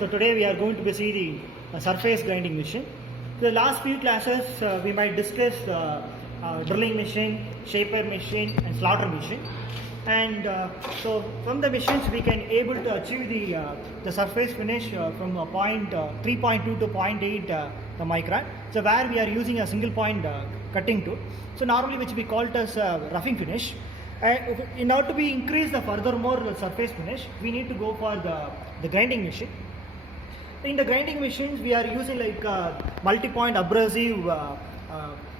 So today we are going to see the surface grinding machine. The last few classes we might discuss drilling machine, shaper machine and slaughter machine. And so from the machines we can able to achieve the surface finish from a point 3.2 to 0.8 the micron. So where we are using a single point cutting tool. So normally which we call it as roughing finish. In order to be increase the furthermore surface finish, we need to go for the grinding machine. In the grinding machines, we are using like multi-point abrasive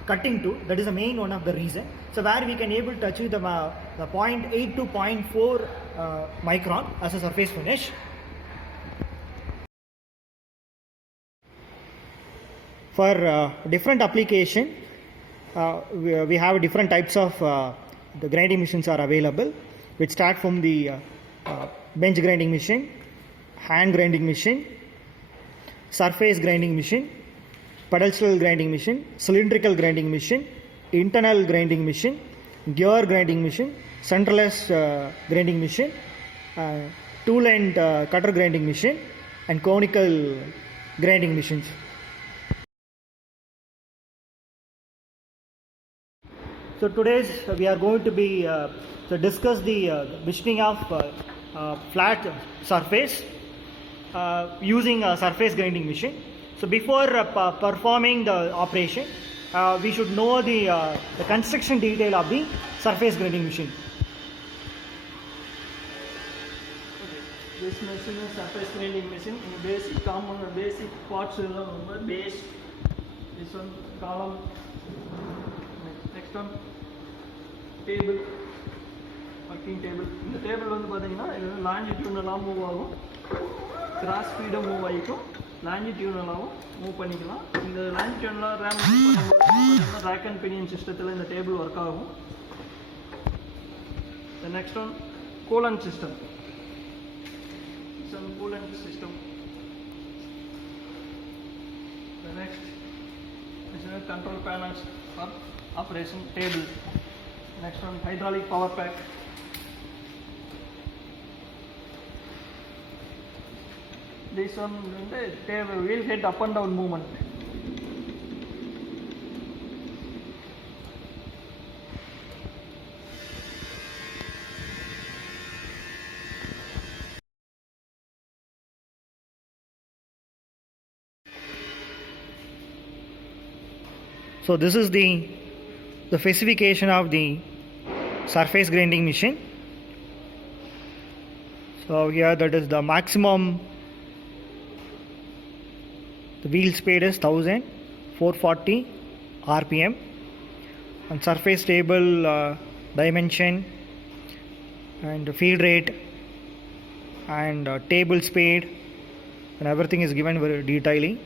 cutting tool. That is the main one of the reason. So where we can able to achieve the 0.8 to 0.4 micron as a surface finish. For different application, we have different types of the grinding machines are available, which start from the bench grinding machine, hand grinding machine, surface grinding machine, pedestal grinding machine, cylindrical grinding machine, internal grinding machine, gear grinding machine, centerless grinding machine, tool and cutter grinding machine, and conical grinding machines. So today we are going to be to discuss the machining of flat surface using a surface grinding machine. So before performing the operation, we should know the construction detail of the surface grinding machine. Okay. This machine is surface grinding machine. In basic common basic parts base. This one column. Next one table, working table. இந்த டேபிள் வந்து பார்த்தீங்கன்னா இது லாஞ்சிடியூனலாக மூவ் ஆகும், கிராஸ் ஸ்பீடாக மூவ் ஆகிக்கும், லாஞ்சிடியூனலாகவும் மூவ் பண்ணிக்கலாம். இந்த லாஞ்சிடியூனலாக ரேம் பண்ணும்போது ரேக் அண்ட் பினியன் சிஸ்டத்தில் இந்த டேபிள் ஒர்க் ஆகும். The next one coolant system. Some coolant system. The next is control panels for operation table. Next one hydraulic power pack. This one table wheel head up and down movement. So this is the specification of the surface grinding machine. So here that is the maximum, the wheel speed is 1440 rpm, and surface table dimension and feed rate and table speed and everything is given very detailing.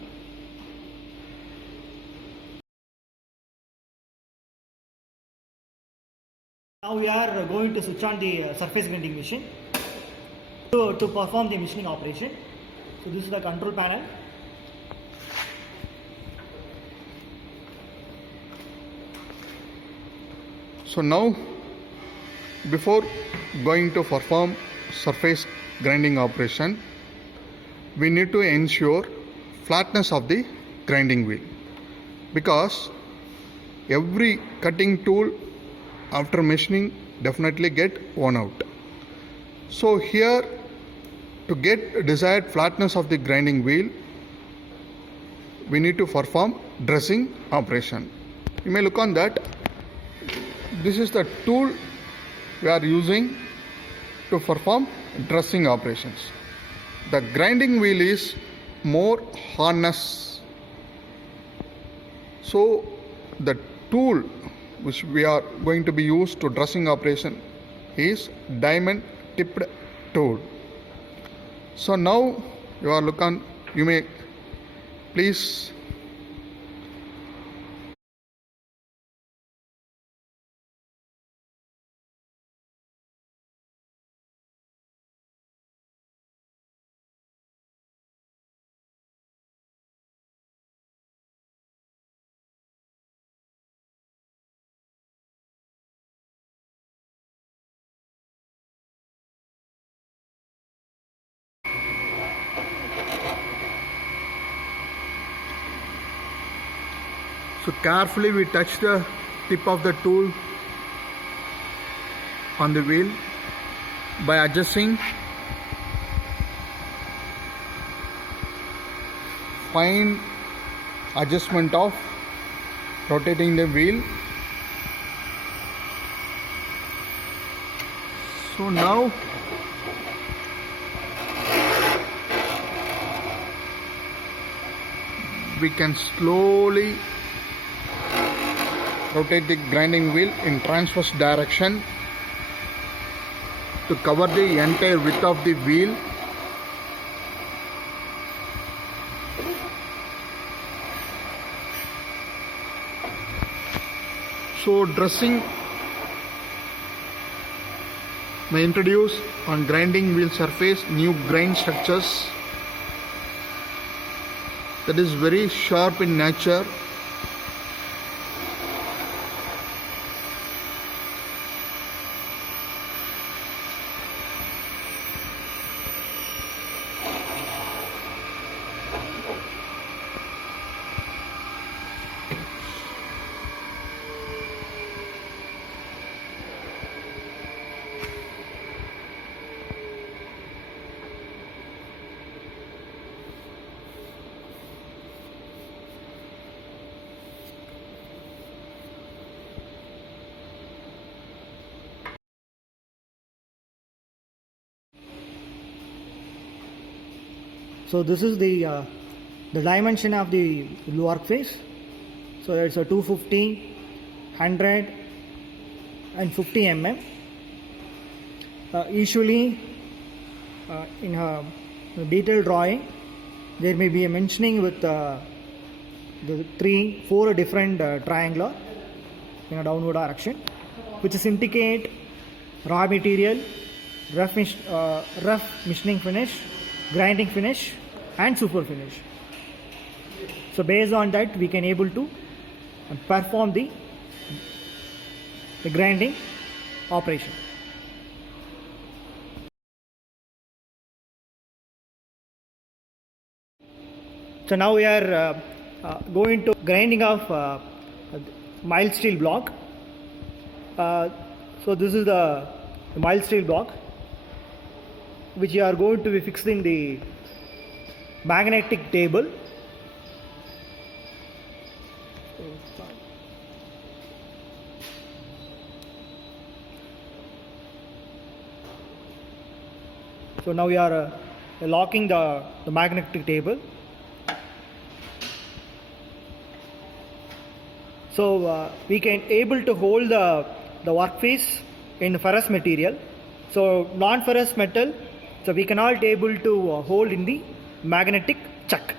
Now we are going to switch on the surface grinding machine to perform the machining operation. So this is the control panel. So now, before going to perform surface grinding operation, we need to ensure flatness of the grinding wheel, because every cutting tool after machining definitely get worn out. So here, to get desired flatness of the grinding wheel, we need to perform dressing operation. You may look on that. This is the tool we are using to perform dressing operations. The grinding wheel is more harness. So the tool which we are going to be used to dressing operation is diamond tipped tool. So now you are look on, you may please So carefully we touch the tip of the tool on the wheel by adjusting. Fine adjustment of rotating the wheel. So now we can slowly rotate the grinding wheel in transverse direction to cover the entire width of the wheel. So dressing may introduce on grinding wheel surface new grind structures that is very sharp in nature. So this is the dimension of the workpiece. So it's a 250, 100 and 50 mm. Usually in a detailed drawing there may be a mentioning with the 3-4 different triangular in a downward direction, which is indicate raw material, rough machining finish, grinding finish and super finish. So based on that we can able to perform the grinding operation. So now we are going to grinding of mild steel block. So this is the mild steel block which you are going to be fixing the magnetic table. So now we are locking the magnetic table. So we can able to hold the workpiece in ferrous material. So non-ferrous metal, so we cannot able to hold in the magnetic chuck.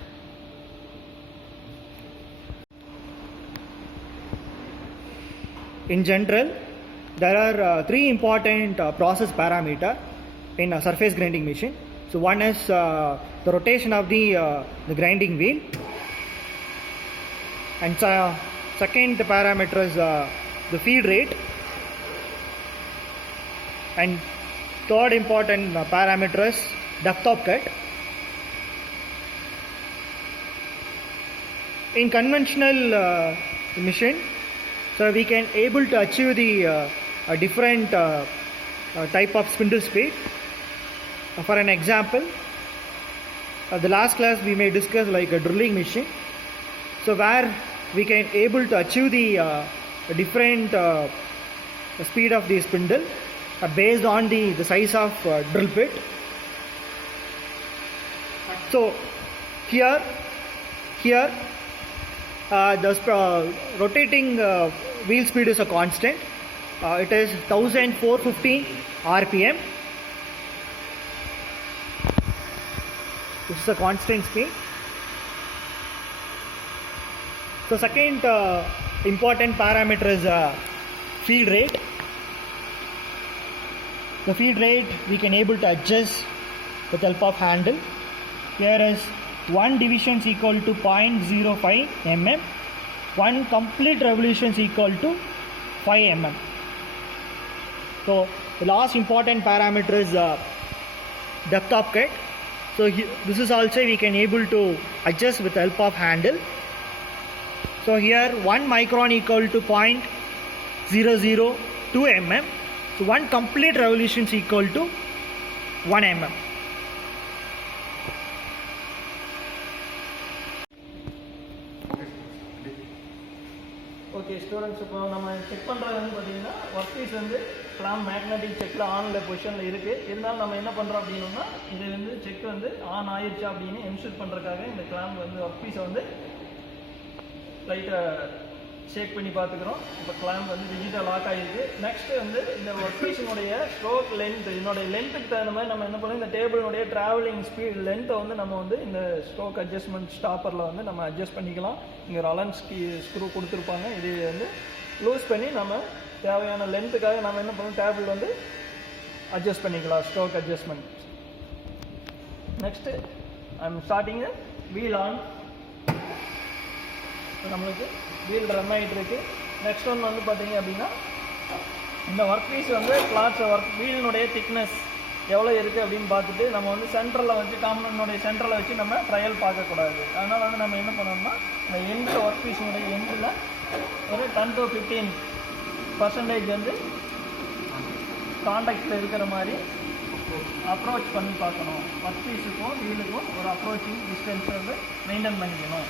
In general, there are 3 important process parameter in a surface grinding machine. So one is the rotation of the grinding wheel, and second parameter is the feed rate, and third important parameter is depth of cut. In conventional machine, so we can able to achieve the different type of spindle speed. For an example, the last class we may discuss like a drilling machine. So where we can able to achieve the different speed of the spindle based on the size of drill bit. So here the rotating wheel speed is a constant. It is 1450 RPM. This is a constant speed. So second important parameter is feed rate. The feed rate we can able to adjust with help of handle. Here is 1 division is equal to 0.05 mm. 1 complete revolution is equal to 5 mm. So the last important parameter is depth of cut. So this is also we can able to adjust with help of handle. So here 1 micron equal to 0.002 mm. So 1 complete revolution is equal to 1 mm. Okay students, இப்போ நம்ம செக் பண்ணுறது வந்து பார்த்தீங்கன்னா work piece வந்து glam magnetic செக்கில் ஆனில் பொசிஷனில் இருக்குது. இருந்தாலும் நம்ம என்ன பண்ணுறோம் அப்படின்னா, இது வந்து செக் வந்து ஆன் ஆயிடுச்சா அப்படின்னு என்ஷூர் பண்ணுறதுக்காக இந்த கிளாம் வந்து ஒர்க் பீஸை வந்து லைட்டாக ஷேக் பண்ணி பார்த்துக்குறோம். இப்போ கிளாம்ப் வந்து டிஜிட்டல் லாக் ஆகிருக்கு. நெக்ஸ்ட்டு வந்து இந்த ஒர்க் பீஸினுடைய ஸ்ட்ரோக் லென்த், இதனுடைய லென்த்துக்கு தகுந்த மாதிரி நம்ம என்ன பண்ணோம், இந்த டேபிளுடைய ட்ராவலிங் ஸ்பீட் லென்த்தை வந்து நம்ம வந்து இந்த ஸ்ட்ரோக் அட்ஜஸ்ட்மெண்ட் ஸ்டாப்பரில் வந்து நம்ம அட்ஜஸ்ட் பண்ணிக்கலாம். இங்கே ஒரு அலன்ஸ் ஸ்க்ரூ கொடுத்துருப்பாங்க. இது வந்து லூஸ் பண்ணி நம்ம தேவையான லென்த்துக்காக நம்ம என்ன பண்ணோம், டேபிள் வந்து அட்ஜஸ்ட் பண்ணிக்கலாம், stroke adjustment. Next I'm starting wheel on. நம்மளுக்கு வீல் ரன் ஆகிட்டு இருக்கு. நெக்ஸ்ட் ஒன் வந்து பார்த்தீங்க அப்படின்னா, இந்த ஒர்க் பீஸ் வந்து கிளாத்ஸ் வீலினுடைய திக்னஸ் எவ்வளோ இருக்குது அப்படின்னு பார்த்துட்டு நம்ம வந்து சென்டரில் வச்சு காம்பனனுடைய சென்டரில் வச்சு நம்ம ட்ரையல் பார்க்கக்கூடாது. அதனால் வந்து நம்ம என்ன பண்ணோம்னா, இந்த எண்டில் ஒர்க் பீஸினுடைய எண்டில் ஒரு 10 to 15% வந்து காண்டாக்டில் இருக்கிற மாதிரி அப்ரோச் பண்ணி பார்க்கணும். ஒர்க் பீஸுக்கும் வீலுக்கும் ஒரு அப்ரோச்சிங் டிஸ்டன்ஸ் வந்து மெயின்டைன் பண்ணிக்கணும்.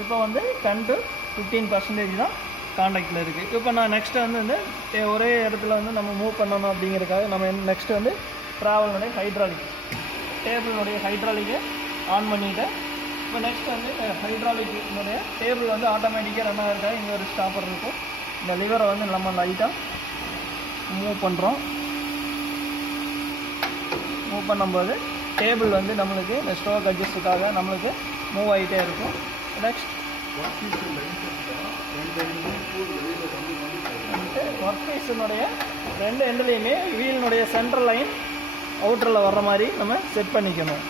இப்போ வந்து 10 to 15% தான் காண்டாக்டில் இருக்குது. இப்போ நான் நெக்ஸ்ட்டு வந்து ஒரே இடத்துல வந்து நம்ம மூவ் பண்ணணும் அப்படிங்கிறதுக்காக நம்ம நெக்ஸ்ட்டு வந்து ட்ராவலுடைய ஹைட்ராலிக் டேபிளுடைய ஹைட்ராலிக்கை ஆன் பண்ணிவிட்டேன். இப்போ நெக்ஸ்ட் வந்து ஹைட்ராலிக்குடைய டேபிள் வந்து ஆட்டோமேட்டிக்காக ரன் ஆகிருக்காது. இங்கே ஒரு ஸ்டாப்பர் இருக்கும். இந்த லிவரை வந்து நம்ம லைட்டாக மூவ் பண்ணுறோம். மூவ் பண்ணும்போது டேபிள் வந்து நம்மளுக்கு இந்த ஸ்ட்ரோக் அட்ஜஸ்ட்டுக்காக நம்மளுக்கு மூவ் ஆகிட்டே இருக்கும். நெக்ஸ்ட் ஒர்க் பீஸினுடைய 2 எண்ட்லேயுமே வீலினுடைய சென்ட்ரல் லைன் அவுட்டரில் வர்ற மாதிரி நம்ம செட் பண்ணிக்கணும்.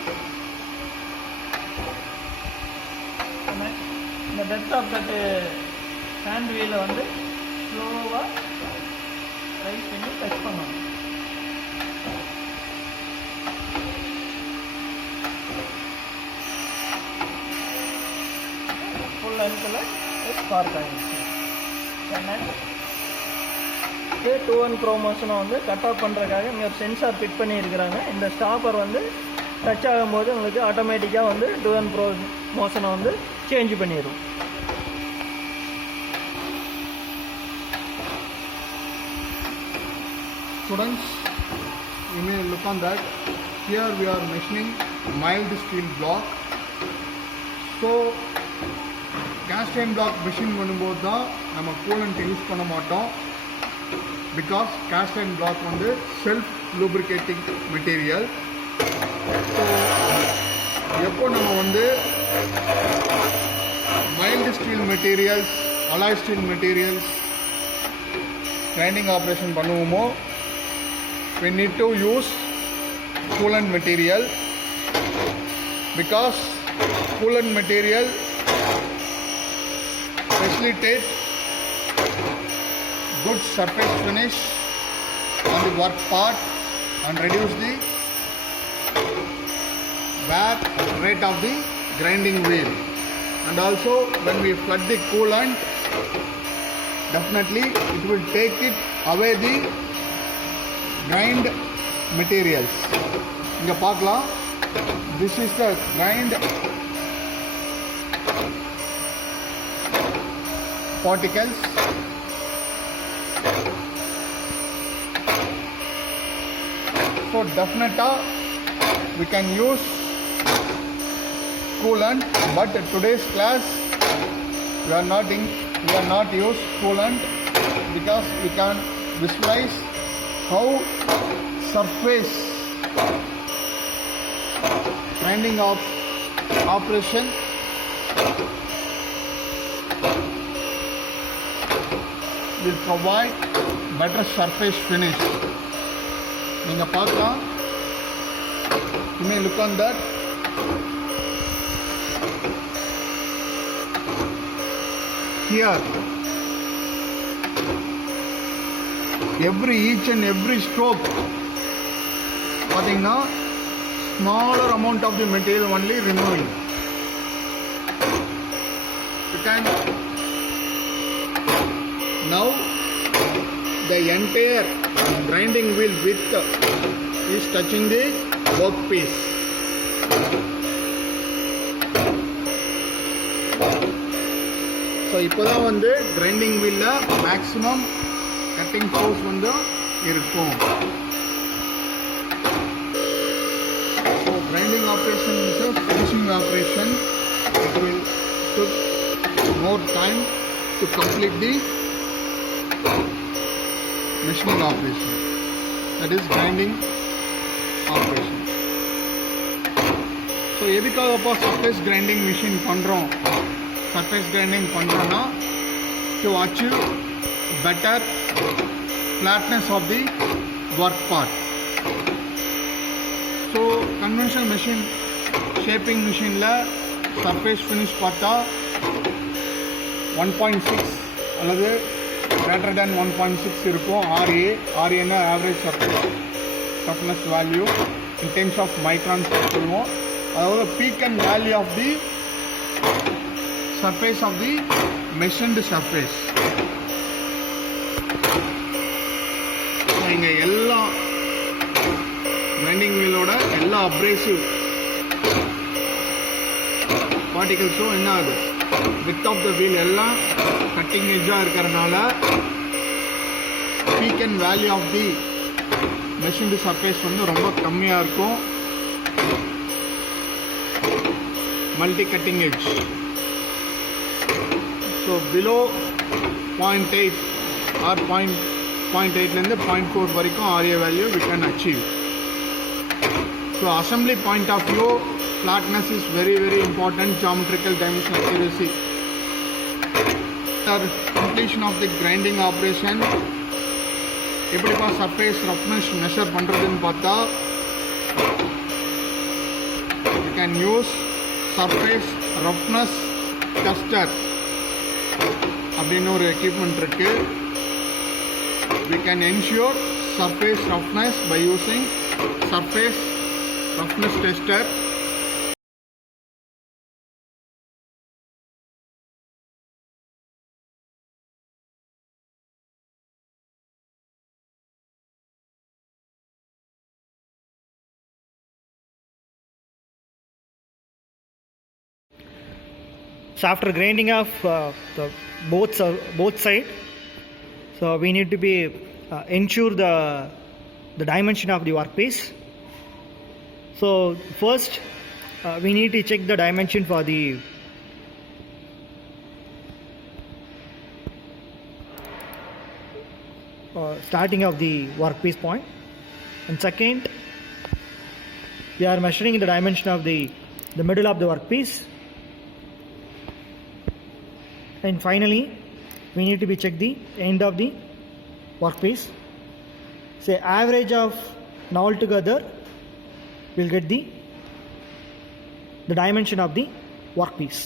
இந்த டெப்த் ஆஃப் தட் ஹேண்ட் வீலை வந்து ஸ்லோவாக ரைஸ் பண்ணி டச் பண்ணணும். ஃபுல் லென்த்தில் ஸ்பார்க் ஆகிடுச்சு. இது 2-1 ப்ரோ மோஷனை வந்து கட் ஆஃப் பண்ணுறதுக்காக இங்கே ஒரு சென்சார் ஃபிட் பண்ணியிருக்கிறாங்க. இந்த ஸ்டாப்பர் வந்து டச் ஆகும்போது உங்களுக்கு ஆட்டோமேட்டிக்காக வந்து 2-1 ப்ரோ மோஷனை வந்து சேஞ்ச் பண்ணிடும். Students, you may look on that. Here we are machining mild steel block. So cast iron block machine பண்ணும்போது தான் நம்ம கூலண்ட் யூஸ் பண்ண மாட்டோம். பிகாஸ் cast iron block வந்து செல்ஃப் லூப்ரிகேட்டிங் மெட்டீரியல். ஸோ எப்போ நம்ம வந்து mild steel materials, alloy steel materials grinding operation பண்ணுவோமோ, we need to use coolant material, because coolant material facilitate good surface finish on the work part and reduce the wear rate of the grinding wheel. And also when we flood the coolant, definitely it will take it away the grind materials. இங்க பார்க்கலாம், this is the grind particles. So definitely we can use coolant, but today's class we are not use coolant, because we can visualize how surface grinding of operation will provide better surface finish. நீங்க பார்க்கலாம், you may look on that. Here each and every stroke பார்த்தீங்கன்னா smaller amount of the material only removing. You can now the entire grinding wheel width is touching the workpiece. So இப்போதான் வந்து grinding wheel maximum cutting force வந்து இருக்கும். So grinding operation is a finishing operation. It will take more time to complete the machining operation. That is grinding operation. So எதுக்காக இப்போ surface grinding machine பண்றோம்? Surface grinding பண்றோம்னா to achieve better flatness of the work part. So conventional machine shaping machine la surface finish பார்த்தா 1.6 அல்லது greater than 1.6 இருக்கும். RA னா average surface toughness value in terms of microns சொல்லுவோம். அதாவது peak and value of the surface of the machined surface. இங்க எல்லா grinding wheelோட எல்லா abrasive particlesம் என்ன ஆகுது, width of the wheel எல்லாம் cutting edge இருக்கிறதுனால peak and value of the machined surface வந்து ரொம்ப கம்மியா இருக்கும். multi cutting edge. So below 0.8 or 0.8 லேருந்து 0.4 வரைக்கும் RA value we can achieve. So assembly point of view, flatness is very important. Geometrical dimension accuracy. After completion of the grinding operation, எப்படிப்பா surface roughness measure பண்றதுன்னு பார்த்தா, you can use surface roughness tester அப்படின்னு ஒரு எக்யூப்மெண்ட் இருக்கு. We can ensure surface roughness by using surface roughness tester. So after grinding of the both side, so we need to be ensure the dimension of the workpiece. So first we need to check the dimension for the starting of the workpiece point, and second we are measuring the dimension of the middle of the workpiece, and finally we need to be check the end of the workpiece. Say average of all together we'll get the dimension of the workpiece.